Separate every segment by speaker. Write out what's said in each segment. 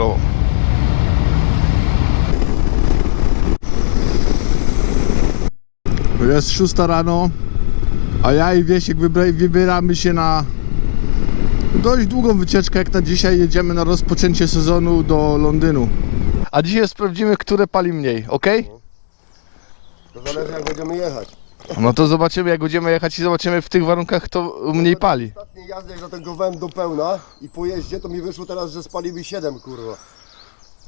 Speaker 1: motocyklową. Jest 6 rano, a ja i Wiesiek wybieramy się na dość długą wycieczkę, jak na dzisiaj jedziemy na rozpoczęcie sezonu do Londynu. A dzisiaj sprawdzimy, które pali mniej, ok?
Speaker 2: To zależy jak będziemy jechać.
Speaker 1: No to zobaczymy, jak będziemy jechać i zobaczymy w tych warunkach, kto mniej pali.
Speaker 2: Jazdy jak zatankowałem do pełna i po jeździe to mi wyszło teraz, że spali mi 7 kurwa.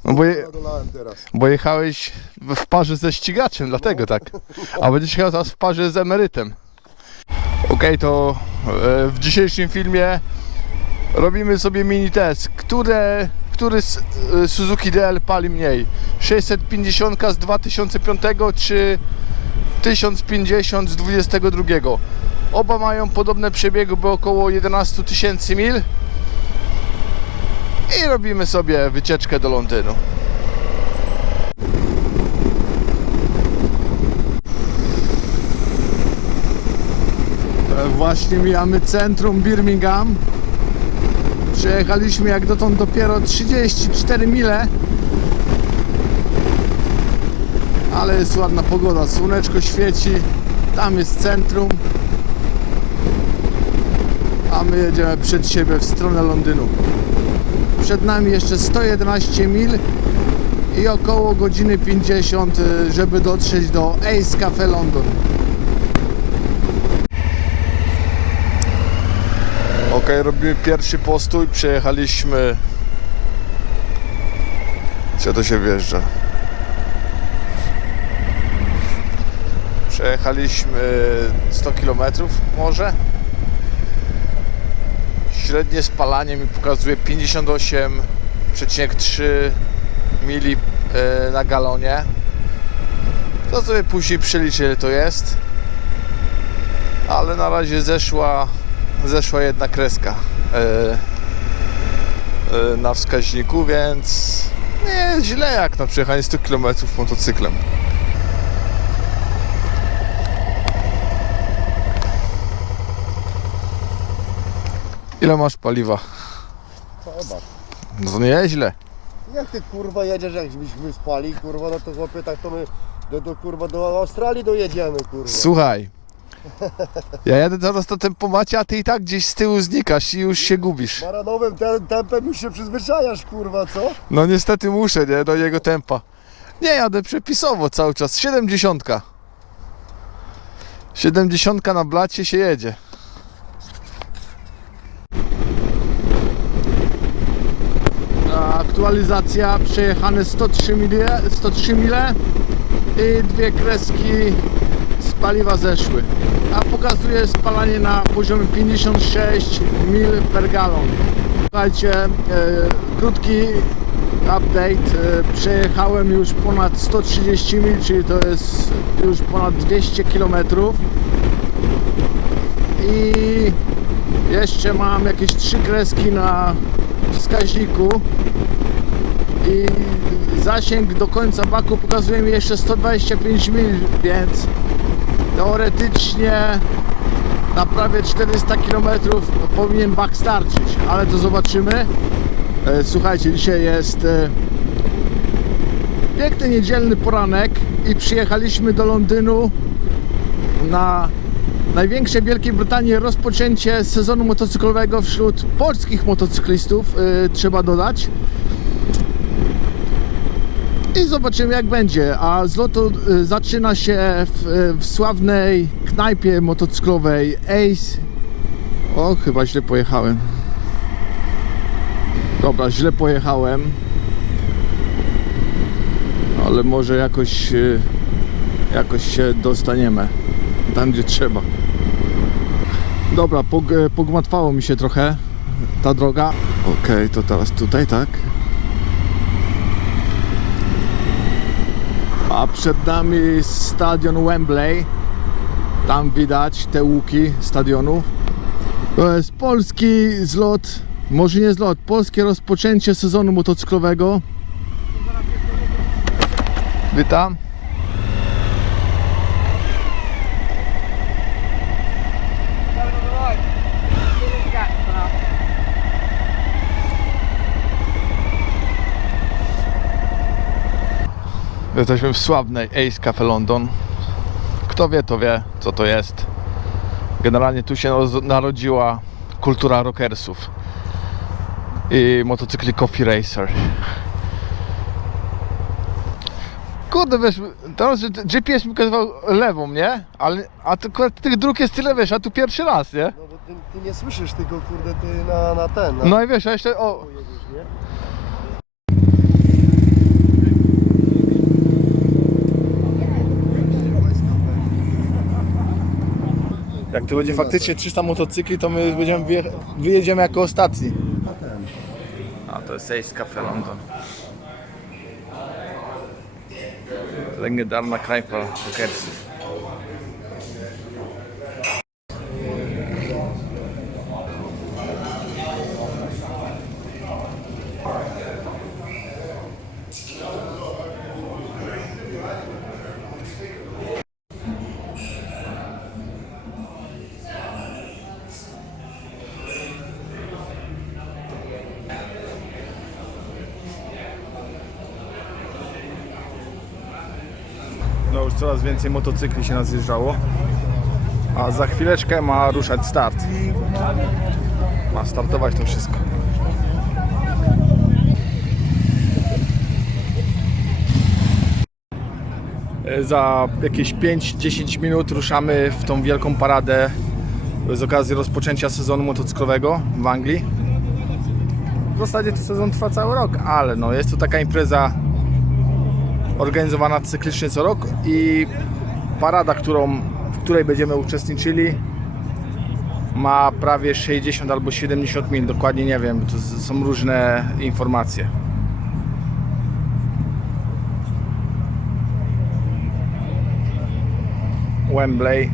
Speaker 1: No bo, je,
Speaker 2: teraz.
Speaker 1: bo jechałeś w w parze ze ścigaczem, dlatego tak. A będziesz jechał teraz w parze z emerytem. Okej, to e, w dzisiejszym filmie robimy sobie mini test. Które, który z e, Suzuki DL pali mniej? 650 z 2005 czy 1050 z 22? Oba mają podobne przebiegi, bo około 11 tysięcy mil. I robimy sobie wycieczkę do Londynu. E, Właśnie mijamy centrum Birmingham. Przejechaliśmy jak dotąd dopiero 34 mile. Ale jest ładna pogoda, słoneczko świeci. Tam jest centrum. A my jedziemy przed siebie w stronę Londynu. Przed nami jeszcze 111 mil i około godziny 50, y, żeby dotrzeć do Ace Cafe London. Ok, robimy pierwszy postój. Przejechaliśmy. Gdzie to się wjeżdża? Przejechaliśmy 100 km może. Średnie spalanie mi pokazuje 58,3 mili e, na galonie. To sobie później przeliczę ile to jest. Ale na razie zeszła, zeszła jedna kreska e, e, na wskaźniku, więc nie jest źle jak na przejechanie 100 km motocyklem. Ile masz paliwa?
Speaker 2: Zobacz.
Speaker 1: No nieźle.
Speaker 2: Jak ty kurwa jedziesz, jakbyśmy spali, kurwa, no to chłopie, tak to my do, do kurwa do Australii dojedziemy, kurwa.
Speaker 1: Słuchaj. Ja jadę teraz na tempomacie, a ty i tak gdzieś z tyłu znikasz i już się gubisz.
Speaker 2: Maranowym te, tempem już się przyzwyczajasz, kurwa, co?
Speaker 1: No niestety muszę, nie? Do jego tempa. Nie, jadę przepisowo cały czas. 70. 70 na blacie się jedzie. Aktualizacja, przejechane 103 mile, 103 mile i dwie kreski z paliwa zeszły. A pokazuje spalanie na poziomie 56 mil per galon. Słuchajcie, e, krótki update. E, przejechałem już ponad 130 mil, czyli to jest już ponad 200 km. I jeszcze mam jakieś trzy kreski na wskaźniku. I zasięg do końca baku pokazuje mi jeszcze 125 mil, więc teoretycznie na prawie 400 km powinien bak starczyć, ale to zobaczymy. E, Słuchajcie, dzisiaj jest e, piękny niedzielny poranek i przyjechaliśmy do Londynu na największe Wielkiej Brytanii rozpoczęcie sezonu motocyklowego wśród polskich motocyklistów, e, trzeba dodać. I zobaczymy jak będzie. A zlot y, zaczyna się w, y, w sławnej knajpie motocyklowej Ace. O, chyba źle pojechałem. Dobra, źle pojechałem. Ale może jakoś, y, jakoś się dostaniemy tam gdzie trzeba. Dobra, pog, pogmatwało mi się trochę ta droga. Okej, to teraz tutaj, tak? A przed nami stadion Wembley. Tam widać te łuki stadionu. To jest polski zlot, może nie zlot, polskie rozpoczęcie sezonu motocyklowego. Witam. Jesteśmy w sławnej Ace Cafe London. Kto wie, to wie, co to jest. Generalnie tu się narodziła kultura rockersów i motocykli Coffee Racer. Kurde, wiesz, teraz GPS mi pokazywał lewą, nie? Ale, a kurde, tych dróg jest tyle, wiesz, a tu pierwszy raz, nie?
Speaker 2: No bo ty, ty nie słyszysz, tylko kurde ty na, na ten. Na
Speaker 1: No i wiesz, a jeszcze, o,
Speaker 2: jedziesz, nie?
Speaker 1: Jak tu będzie faktycznie 300 motocykli, to my będziemy, wyje- wyjedziemy jako ostatni. A to jest Ace Cafe London. Legendarna knajpa rockersów. Coraz więcej motocykli się nas. A za chwileczkę ma ruszać start. Ma startować to wszystko. Za jakieś 5-10 minut ruszamy w tą wielką paradę z okazji rozpoczęcia sezonu motocyklowego w Anglii. W zasadzie ten sezon trwa cały rok, ale no jest to taka impreza organizowana cyklicznie co rok i parada, którą, w której będziemy uczestniczyli ma prawie 60 albo 70 mil, dokładnie nie wiem, to są różne informacje. Wembley.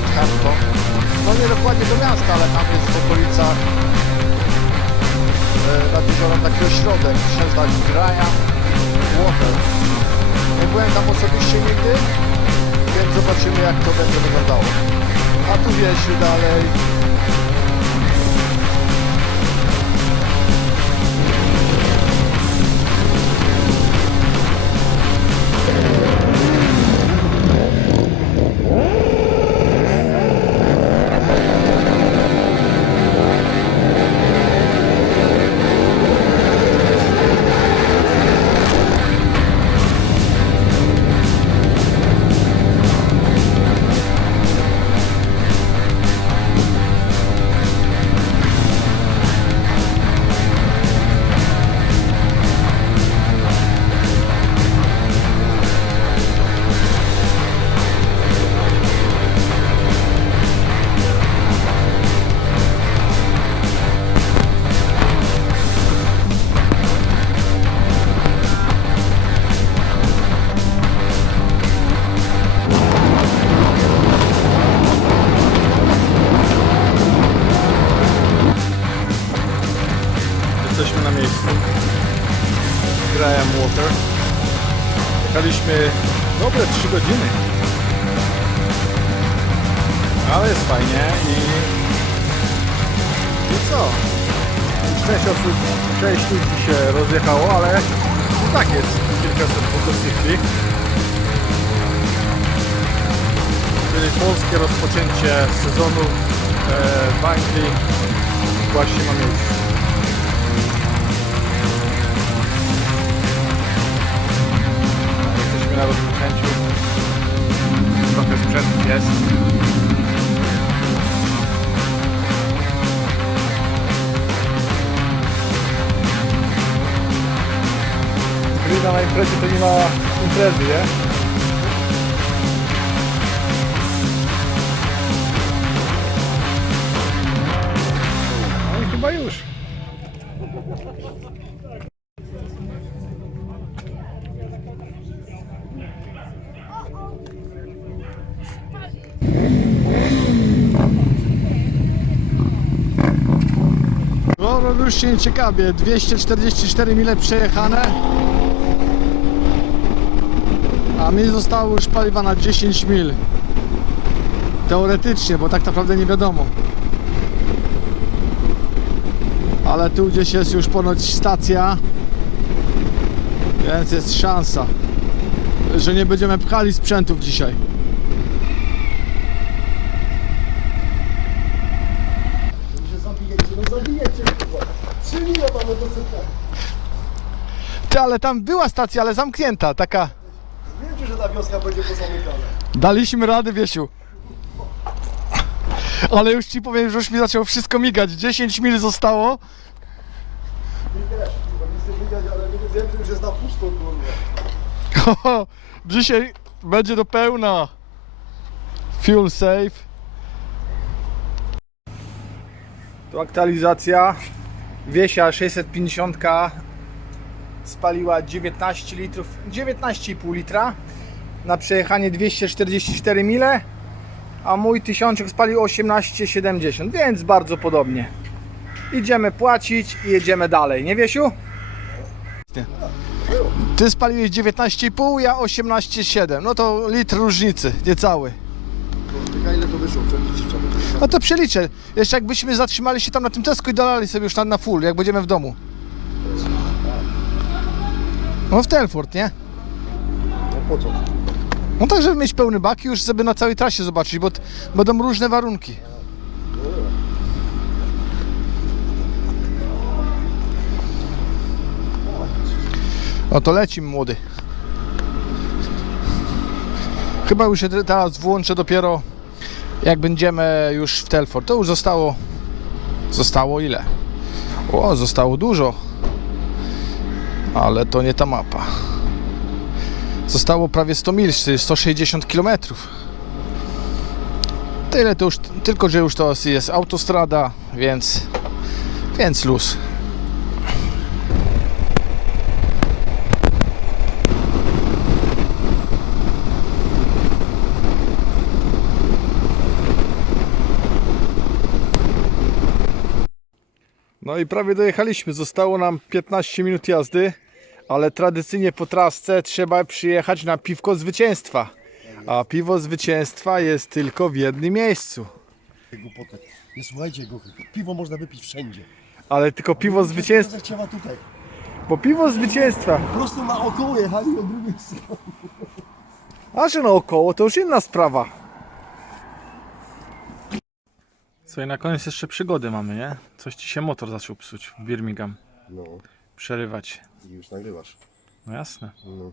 Speaker 1: Pod. No nie dokładnie do miasta, ale tam jest w okolicach e, nad jeziorem taki ośrodek, nazywa Graham Water. Nie byłem tam osobiście nigdy, więc zobaczymy jak to będzie wyglądało. A tu wieś dalej.
Speaker 3: Jechaliśmy dobre 3 godziny. Ale jest fajnie i... I co? Część osób, część ludzi się rozjechało, ale i tak jest kilkaset motocykli. Czyli polskie rozpoczęcie sezonu e, w Anglii właśnie ma miejsce. Jest. Glina na imprezie to nie ma imprezy, nie? No chyba już.
Speaker 1: Już się nie ciekawie. 244 mile przejechane. A mi zostało już paliwa na 10 mil. Teoretycznie, bo tak naprawdę nie wiadomo. Ale tu gdzieś jest już ponoć stacja. Więc jest szansa, że nie będziemy pchali sprzętów dzisiaj.
Speaker 2: Że zabijecie, no zabijecie kurwa. Trzy mile mamy do sypa.
Speaker 1: Ty, ale tam była stacja, ale zamknięta, taka.
Speaker 2: Wiecie, że ta wioska będzie pozamykana.
Speaker 1: Daliśmy radę, Wiesiu. Ale już ci powiem, że już mi zaczęło wszystko migać. 10 mil zostało.
Speaker 2: Mi też, kurwa, nie chcę ale nie wiem, że już jest na pusto, kurwa.
Speaker 1: Dzisiaj będzie do pełna. Fuel safe.
Speaker 3: Tu aktualizacja. Wiesia 650 spaliła 19 litrów, 19,5 litra na przejechanie 244 mile, a mój tysiączek spalił 18,70, więc bardzo podobnie. Idziemy płacić i jedziemy dalej, nie Wiesiu?
Speaker 1: Ty spaliłeś 19,5, ja 18,7. No to litr różnicy, niecały.
Speaker 2: Czekaj, ile to wyszło.
Speaker 1: No to przeliczę. Jeszcze jakbyśmy zatrzymali się tam na tym Tesco i dolali sobie już na, na full, jak będziemy w domu. No w Telford, nie?
Speaker 2: No po co?
Speaker 1: No tak, żeby mieć pełny bak i już sobie na całej trasie zobaczyć, bo będą różne warunki. No to lecim młody. Chyba już się te- teraz włączę dopiero jak będziemy już w Telford. To już zostało. Zostało ile? O, zostało dużo. Ale to nie ta mapa. Zostało prawie 100 mil, czyli 160 km. Tyle to już, tylko że już to jest autostrada, więc, więc luz.
Speaker 3: No i prawie dojechaliśmy. Zostało nam 15 minut jazdy, ale tradycyjnie po trasce trzeba przyjechać na piwko zwycięstwa. A piwo zwycięstwa jest tylko w jednym miejscu.
Speaker 2: Głupoty. Nie słuchajcie go, piwo można wypić wszędzie.
Speaker 3: Ale tylko piwo zwycięstwa,
Speaker 2: Zachciała tutaj.
Speaker 3: bo piwo zwycięstwa.
Speaker 2: Po prostu naokoło jechali od drugiej strony.
Speaker 3: A że naokoło to już inna sprawa. Co i na koniec jeszcze przygody mamy, nie? Coś ci się motor zaczął psuć w Birmingham.
Speaker 2: No,
Speaker 3: Przerywać.
Speaker 2: I już nagrywasz.
Speaker 3: No jasne.
Speaker 2: No.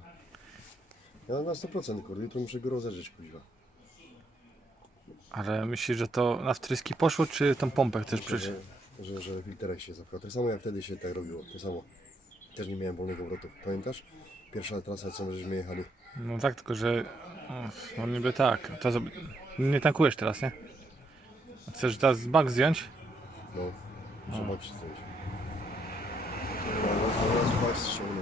Speaker 2: Ja na 100% kurde, jutro muszę go rozerzyć, kuźwa.
Speaker 3: Ale myślisz, że to na wtryski poszło, czy tą pompę chcesz
Speaker 2: Myślę,
Speaker 3: przecież?
Speaker 2: że, że, że filterek się zapchał. Tak samo jak wtedy się tak robiło. To samo. Też nie miałem wolnego obrotu. Pamiętasz? Pierwsza trasa, co żeśmy jechali.
Speaker 3: No tak, tylko że. No niby tak. To zob- nie tankujesz teraz, nie? Chcesz teraz bak zdjąć?
Speaker 2: No, zobaczyć coś. Sure.